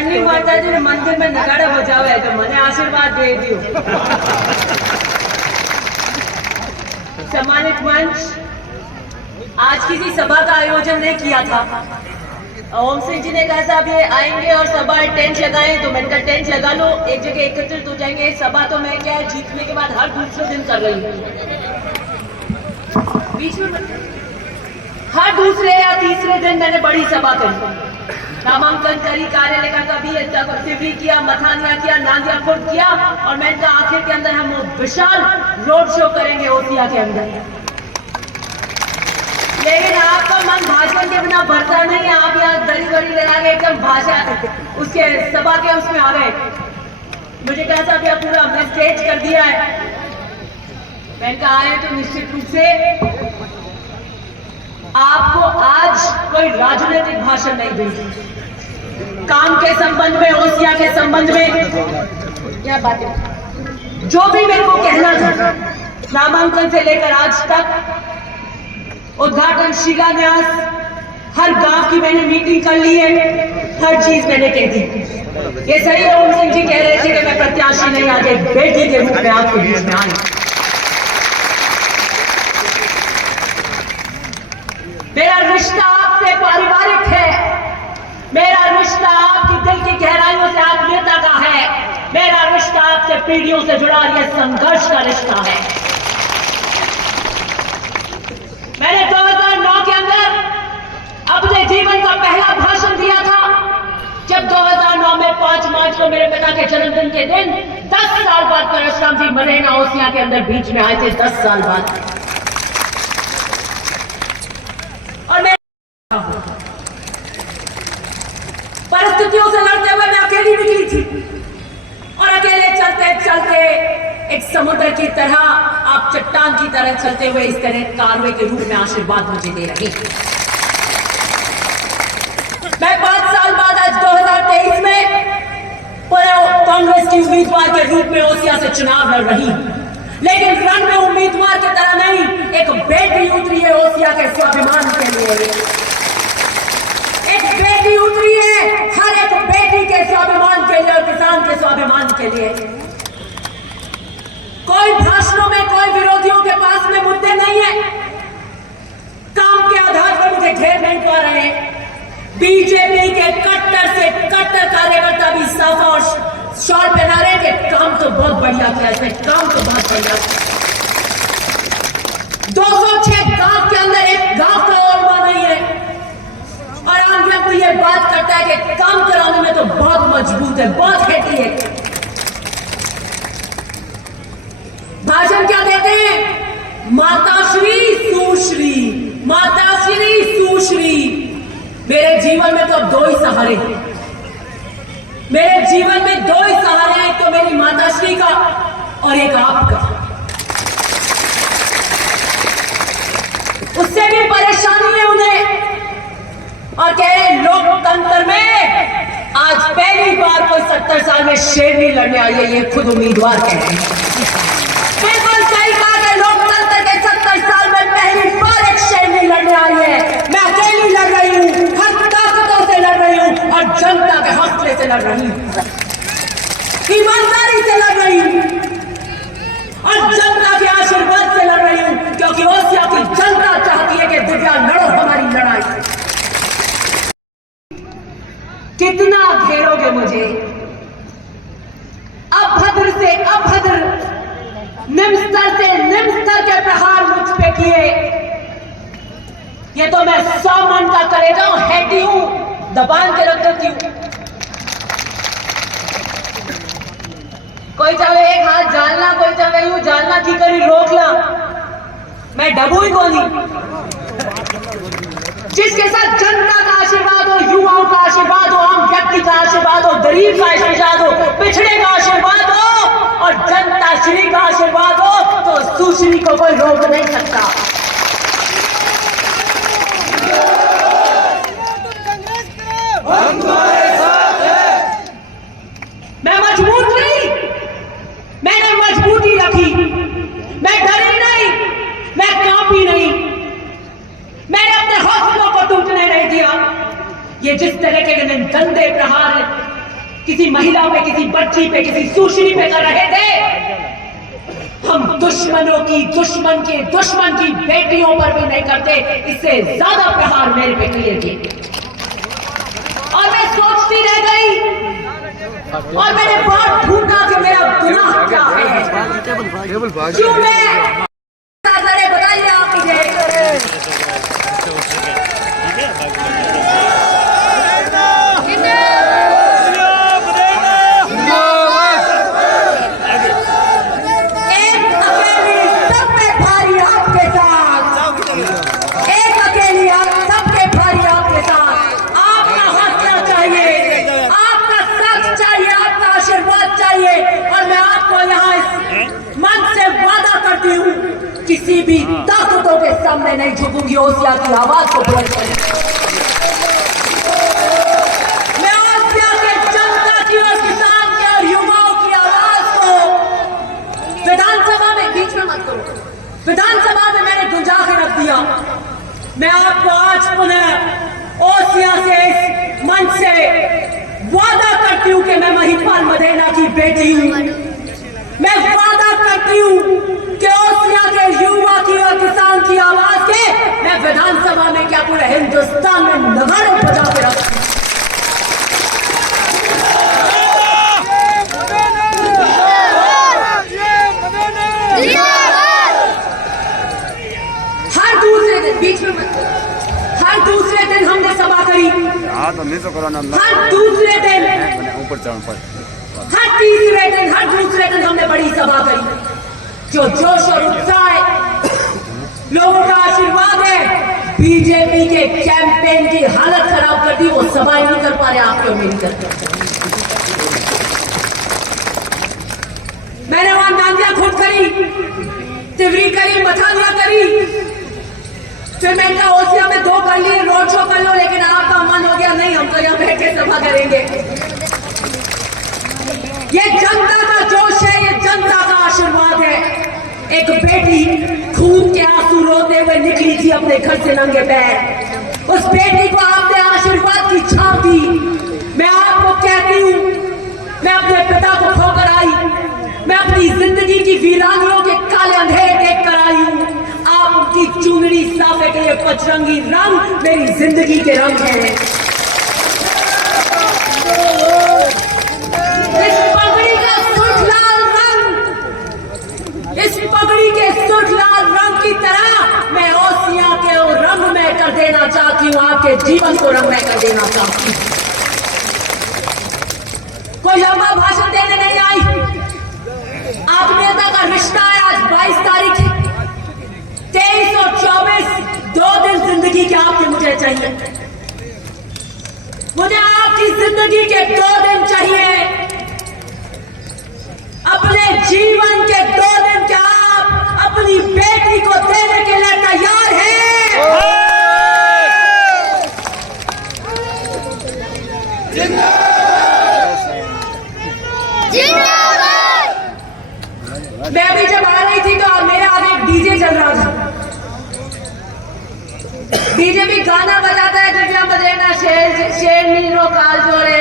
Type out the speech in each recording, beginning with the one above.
चंडी माता जी मंदिर में नगाड़ा बजावे तो मैंने आशीर्वाद दे दियो। सम्मानित मंच, आज किसी सभा का आयोजन नहीं किया था। ओम सिंह जी ने कहा साहब ये आएंगे और सभा टेंट लगाएं, तो मैंने कहा टेंट लगा लो, एक जगह एकत्रित हो जाएंगे। सभा तो मैं क्या जीतने के बाद हर दूसरे दिन कर रही हूँ, बीच में हर दूसरे या तीसरे दिन मैंने बड़ी सभा करी, नामांकन करी, कार्यालय का कभी तिवरी किया, मथानिया किया, नांदिया खुर्द किया, और मैंने कहा आखिर के अंदर हम विशाल रोड शो करेंगे ओसिया के अंदर। लेकिन आपका मन भाषण के बिना भरता नहीं है, आप यहाँ दरी वरी लगा के एकदम भाषा उसके सभा के उसमें आ गए। मुझे कहा साहब यह पूरा हमने स्टेज कर दिया है। मैंने कहा आए तो निश्चित रूप से आपको आज कोई राजनीतिक भाषण नहीं देंगे। काम के संबंध में, ओसिया के संबंध में यह बातें जो भी मेरे को कहना था, नामांकन से लेकर आज तक उद्घाटन, शिलान्यास, हर गांव की मैंने मीटिंग कर ली है, हर चीज मैंने कह दी। ये सही है, ओम सिंह जी कह रहे थे कि मैं प्रत्याशी नहीं, आज एक बेटी के रूप में आपके बीच में आई। मेरा रिश्ता आपसे पारिवारिक है, मेरा रिश्ता आपकी दिल की गहराइयों से आत्मीयता का है, मेरा रिश्ता आपसे पीढ़ियों से जुड़ा यह संघर्ष का रिश्ता है। मैंने 2009 के अंदर अपने जीवन का पहला भाषण दिया था, जब 2009 में 5 मार्च को मेरे पिता के जन्मदिन के दिन 10 साल बाद परशुराम जी मरेना ओसिया के अंदर बीच में आए थे, 10 साल बाद। और मैं परिस्थितियों से लड़ते हुए मैं अकेली निकली थी, और अकेले चलते चलते एक समुद्र की तरह, आप चट्टान की तरह चलते हुए इस तरह कारवे के रूप में आशीर्वाद मुझे दे रही। मैं 5 साल बाद आज 2023 में पूरे कांग्रेस की उम्मीदवार के रूप में ओसिया से चुनाव लड़ रही, लेकिन रण में उम्मीदवार की तरह नहीं, एक बेटी उतरी है ओसिया के स्वाभिमान के लिए। एक बेटी उतरी है हर एक बेटी के स्वाभिमान के लिए और किसान के स्वाभिमान के लिए। कोई भाषणों में, कोई विरोधियों के पास में मुद्दे नहीं है, काम के आधार पर मुझे घेर नहीं पा रहे हैं। बीजेपी के कट्टर से कट्टर कार्यकर्ता भी साफा और शॉल पहना रहे कि काम तो बहुत बढ़िया किया, इसने काम तो बहुत बढ़िया। 206 गांव के अंदर एक गांव का ओरमा नहीं है, और आम व्यक्ति ये बात करता है कि काम कराने में तो बहुत मजबूत है, बहुत हेटी है। भाषण क्या देते हैं? माताश्री सुश्री, माताश्री सुश्री। मेरे जीवन में तो अब 2 ही सहारे हैं, मेरे जीवन में 2 ही सहारे हैं, एक तो मेरी माताश्री का और एक आपका। उससे भी परेशानी है उन्हें, और कह रहे लोकतंत्र में आज पहली बार कोई 70 साल में शेरनी लड़ने आई है, ये खुद उम्मीदवार कह रहे हैं। बिल्कुल सही कहा कि लोकतंत्र के 70 साल में पहली बार एक शेरनी लड़ने आई है। मैं अकेली लड़ रही हूँ, हर ताकतों से लड़ रही हूँ, और जनता के हौसले से लड़ रही हूँ, ईमानदारी से लड़ रही हूँ, और जनता के आशीर्वाद से लड़ रही हूँ, क्योंकि ओसिया की जनता चाहती है कि दिव्या लड़ो हमारी लड़ाई। कितना घेरोगे मुझे? अभद्र से अभद्र, निम्न स्तर से निम्न स्तर के प्रहार मुझ पे किए। ये तो मैं 100 मन का कलेजा हूं, हैटी हूं, दबान के रख देती हूं। कोई चाहे एक हाथ जालना, कोई चाहे यूं जालना की करी रोक ला, मैं डबू ही कोनी। जिसके साथ जनता का आशीर्वाद हो, युवाओं का आशीर्वाद हो, आम व्यक्ति का आशीर्वाद हो, गरीब का आशीर्वाद हो, पिछड़े का आशीर्वाद हो, और जनता श्री का आशीर्वाद हो, तो सुश्री को कोई रोक नहीं सकता। मैं मजबूत रही, मैंने मजबूती रखी, मैं डरी नहीं, मैं कांपी नहीं, मैंने अपने हौसलों को टूटने नहीं दिया। ये जिस तरह के गंदे प्रहार किसी महिला पे, किसी बच्ची पे, किसी सुशीली पे कर रहे थे, हम दुश्मन की बेटियों पर भी नहीं करते। इससे ज्यादा प्रहार मेरे पे किए गए और मैं सोचती रह गई और मैंने बहुत ढूंढा कि मेरा गुनाह क्या है, क्यों मैं बताइए आप मुझे। किसी भी ताकतों के सामने नहीं झुकूंगी, ओसिया की आवाज को बुलंद करूंगी। मैं ओसिया के जनता की और किसान के और युवाओं की आवाज को विधानसभा में, बीच में मत करो, विधानसभा में मैंने गुंजाके रख दिया। मैं आपको आज पुनः ओसिया से, इस मंच से वादा करती हूं कि मैं महिपाल मदेना की बेटी हूं। मैं वादा करती हूं कि ओसिया के युवा की और किसान की आवाज के मैं विधानसभा में क्या पूरे हिंदुस्तान में नगाड़े बजा के रखूं। हर दूसरे दिन, बीच में हर दूसरे दिन हमने सभा करी। हर दूसरे दिन, हर तीसरे दिन, हर दूसरे दिन हमने बड़ी सभा करी। जो जोश और उत्साह है, लोगों का आशीर्वाद है, बीजेपी के कैंपेन की हालत खराब कर दी। वो सभाएं नहीं कर पा रहे, आप क्यों नहीं करते? मैंने वहां नांदिया खुद करी, तिवरी करी, मथानिया करी, फिर मैंने कहा ओसिया में 2 कर लिए, रोड शो कर लो, लेकिन आपका मन हो गया नहीं, हम तो यहाँ बैठ के सभा करेंगे। ये जनता का जोश है, ये जनता का आशीर्वाद है। एक बेटी खून के आंसू रोते हुए निकली थी अपने घर से नंगे पैर, उस बेटी को आपने आशीर्वाद की छाव दी। मैं आपको कहती हूं, मैं अपने पिता को खोकर आई, मैं अपनी जिंदगी की वीरानियों के काले अंधेरे देख कर आई हूं। आपकी चुनरी साफे के ये पचरंगी रंग मेरी जिंदगी के रंग है। इस पगड़ी का सुर्खलाल रंग, इस पगड़ी के सुर्खलाल रंग की तरह मैं ओसिया के रंग में कर देना चाहती हूँ, आपके जीवन को रंग में कर देना चाहती हूँ। कोई लंबा भाषण देने नहीं आई। आत्मीयता का रिश्ता है। आज 22 तारीख है, 23 और 24 2 दिन जिंदगी के आपके मुझे चाहिए। मुझे आपकी जिंदगी के 2 दिन चाहिए, अपने जीवन के 2 दिन के आप अपनी बेटी को देने के लिए तैयार हैं? मैं अभी जब आ रही थी तो मेरे आगे एक डीजे चल रहा था। डीजे भी गाना बजाता है, दिव्या मदेना शेरनी रो काल जोड़े,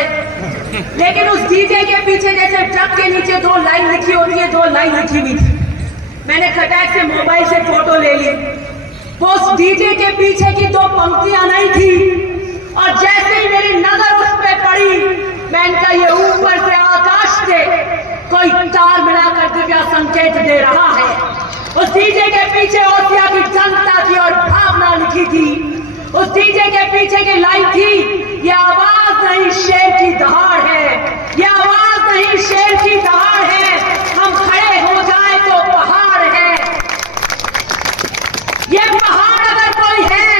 लेकिन उस डीजे के पीछे जैसे ट्रक के नीचे 2 लाइन लिखी होती है, 2 लाइन लिखी हुई थी। मैंने खटाक से मोबाइल से फोटो ले ली। वो उस डीजे के पीछे की 2 पंक्तियां नहीं थी, और जैसे ही मेरी नजर उस पर पड़ी, मैंने कहा ये ऊपर से आकाश से कोई तार मिलाकर दिव्या संकेत दे रहा है। उस डीजे के पीछे ओसिया की जनता की और भावना लिखी थी। उस डीजे के पीछे की लाइन थी, ये आवाज नहीं शेर की दहाड़ है, ये आवाज नहीं शेर की दहाड़ है, हम खड़े हो जाए तो पहाड़ है। ये पहाड़ अगर कोई है,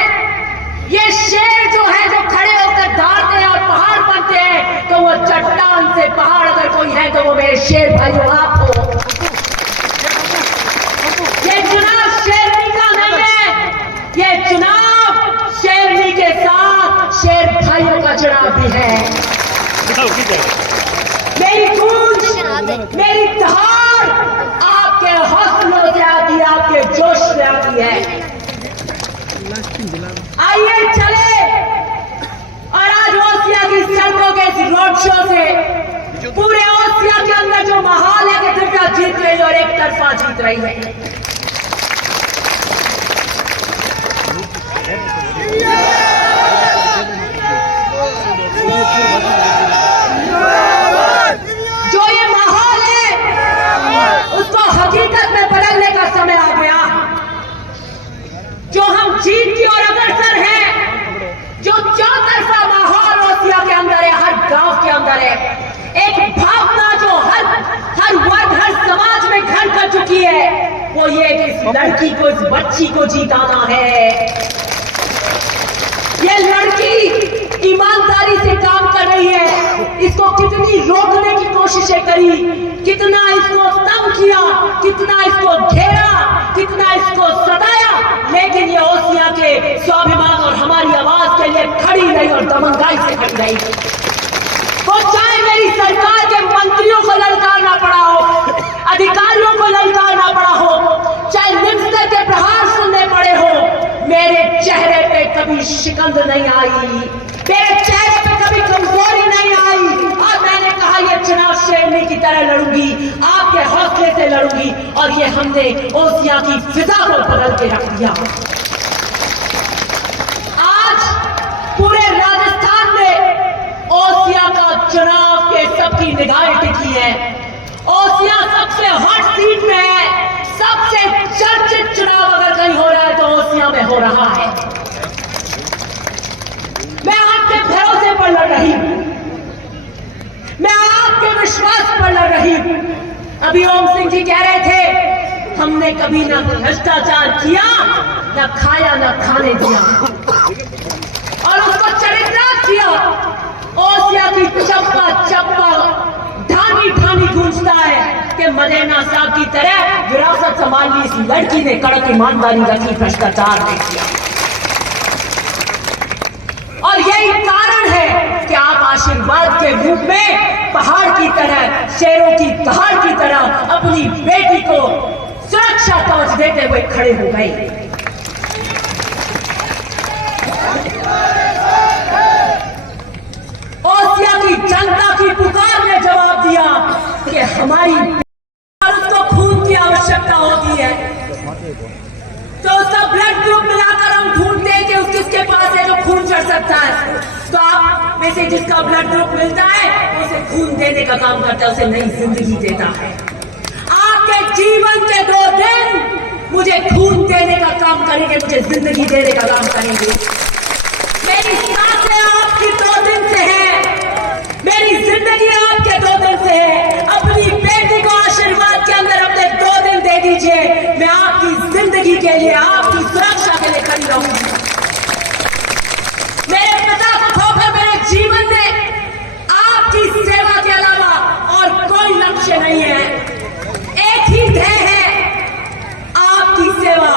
ये शेर जो है जो खड़े होकर दहाड़ते हैं और पहाड़ बनते हैं, तो वो चट्टान से पहाड़ अगर कोई है तो वो मेरे शेर भाइयों आप हो। ये चुनाव शेरनी का नहीं है, ये चुनाव शेरनी के साथ शेर भाइयों का चुनाव भी है। मेरी गूंज, मेरी दहाड़ आपके हौसलों से आती है, आपके जोश से आती है। आइए चले और आज ओसिया की सड़कों के इस रोड शो से तरफा जीत रही है। जो ये माहौल है उसको हकीकत में बदलने का समय आ गया। जो हम जीत की ओर अग्रसर हैं, जो चौतरफा माहौल ओसिया के अंदर है, हर गांव के अंदर है, एक भावना जो हर वर्ग, हर समाज में घर कर चुकी है, वो ये कि इस लड़की को, इस बच्ची को जीताना है। ये लड़की ईमानदारी से काम कर रही है। इसको कितनी रोकने की कोशिशें करी, कितना इसको तंग किया, कितना इसको घेरा, कितना इसको सताया, लेकिन ये ओसिया के स्वाभिमान और हमारी आवाज के लिए खड़ी रही और दमनगाई से खड़ी रही। वो चाहे मेरी सरकार के मंत्रियों को ललकारना पड़ा हो, अधिकारियों को ललकारना पड़ा हो, चाहे निम्नतर के प्रहार सुनने पड़े हो, मेरे चेहरे पे कभी शिकंद नहीं आई, मेरे चेहरे पे कभी कमजोरी नहीं आई। और मैंने कहा ये चुनाव शेरनी की तरह लड़ूंगी, आपके हौसले से लड़ूंगी, और ये हमने ओसिया की फिजा को बदल के रख दिया। आज पूरे राजस्थान में ओसिया का चुनाव के सबकी निगाहें टिकी है। ओसिया सबसे हॉट सीट में है, सबसे चर्चित चुनाव अगर कहीं हो रहा है तो ओसिया में हो रहा है। मैं आपके भरोसे पर लड़ रही हूं, मैं आपके विश्वास पर लड़ रही हूं। अभी ओम सिंह जी कह रहे थे हमने कभी ना भ्रष्टाचार किया, ना खाया, ना खाने दिया, और उसको चरितार्थ किया। ओसिया की चप्पा चप्पा ढानी ढानी गूंजता है कि मदेना साहब की तरह विरासत संभाल ली इस लड़की ने, कड़क ईमानदारी रखी, भ्रष्टाचार नहीं किया। और यही कारण है कि आप आशीर्वाद के रूप में पहाड़ की तरह, शेरों की दहाड़ की तरह अपनी बेटी को सुरक्षा कवच देते हुए खड़े हो गए। ओसिया की जनता की पुकार ने जवाब दिया कि हमारी उसको खून की आवश्यकता होती है, तो उसका ब्लड ग्रुप मिलाकर हम ढूंढते हैं कि किसके पास है जो खून चढ़ सकता है। तो आप में से जिसका ब्लड ग्रुप मिलता है उसे खून देने का काम करता है, उसे नई जिंदगी देता है। आपके जीवन के 2 दिन मुझे खून देने का काम करेंगे, मुझे जिंदगी देने का काम करेंगे। मेरी सांसें आपकी 2 दिन से है, मेरी जिंदगी आपके 2 दिन से है। अपनी बेटी को आशीर्वाद के अंदर अपने 2 दिन दे दीजिए, मैं आपकी जिंदगी के लिए, आपकी सुरक्षा के लिए खड़ी रहूंगी। मेरे पिता को खोकर मेरे जीवन में आपकी सेवा के अलावा और कोई लक्ष्य नहीं है। एक ही ध्येय है, आपकी सेवा,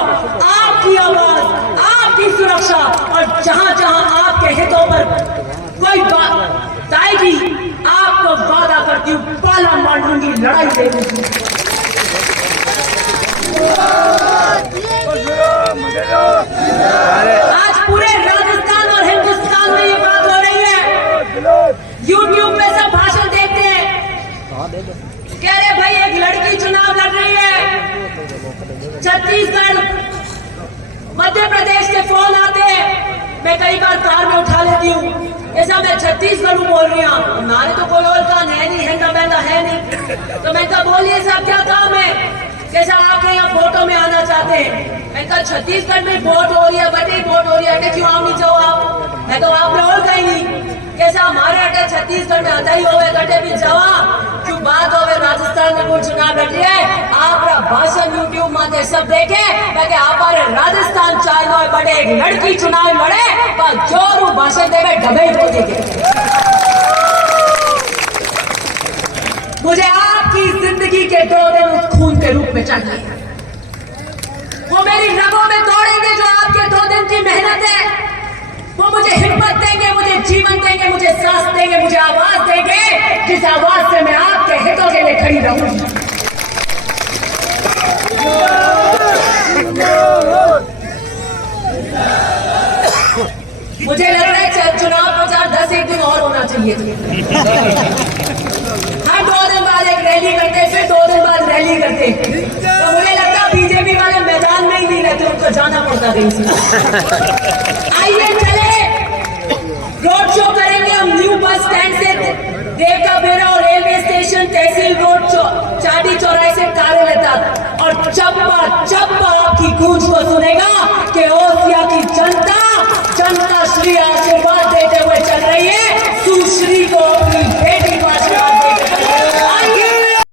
आपकी आवाज, आपकी सुरक्षा, और जहां जहां आपके हितों पर कोई बात आएगी, आपको वादा करती हूं पाला मार लूंगी, लड़ाई दे दूंगी। आज पूरे राजस्थान और हिंदुस्तान में ये बात हो रही है। यूट्यूब में सब भाषण देखते हैं, कह रहे भाई एक लड़की चुनाव लड़ रही है। छत्तीसगढ़, मध्य प्रदेश के फोन आते हैं, मैं कई बार कार में उठा लेती हूँ, ऐसा मैं छत्तीसगढ़ बोल रही हूँ, हमारे तो कोई और कान है नहीं, हैंगा बैंगा है नहीं। तो मैं कहा बोलिए साहब क्या काम है, कैसा आके यहाँ फोटो में आना चाहते हैं। मैं कहा छत्तीसगढ़ में वोट हो रही है, बड़ी वोट हो रही है, क्यों आओ नहीं जाओ आप। मैं तो आप में और कहीं नहीं, कैसा हमारे अटे छत्तीसगढ़ में आता ही होवे, कटे भी जवा क्यों बात होवे, राजस्थान में कोई चुनाव लड़ रही है, आप भाषण यूट्यूब माते सब देखे, ताकि हमारे राजस्थान चाहे बड़े एक लड़की चुनाव लड़े, पर जोरू भाषण देवे ढबे हो देखे। मुझे आपकी जिंदगी के 2 दिन उस खून के रूप में चाहिए, वो मेरी रगों में दौड़ेंगे, जो आपके 2 दिन की मेहनत है, वो मुझे हिम्मत देंगे, मुझे जीवन देंगे, मुझे सांस देंगे, मुझे आवाज देंगे, जिस आवाज से मैं आपके हितों के लिए खड़ी रहूंगी। मुझे लग रहा है चुनाव प्रचार 10 एक दिन और होना चाहिए। हर 2 दिन बाद एक रैली करते, फिर 2 दिन बाद रैली करते, गई थी। आइए चले, रोड शो करेंगे हम न्यू बस स्टैंड से देवका बेरा और रेलवे स्टेशन, तहसील रोड, चाटी चौराहे से कार्यालय तक, और चप्पा चप्पा आपकी गूंज को सुनेगा कि ओसिया की जनता श्री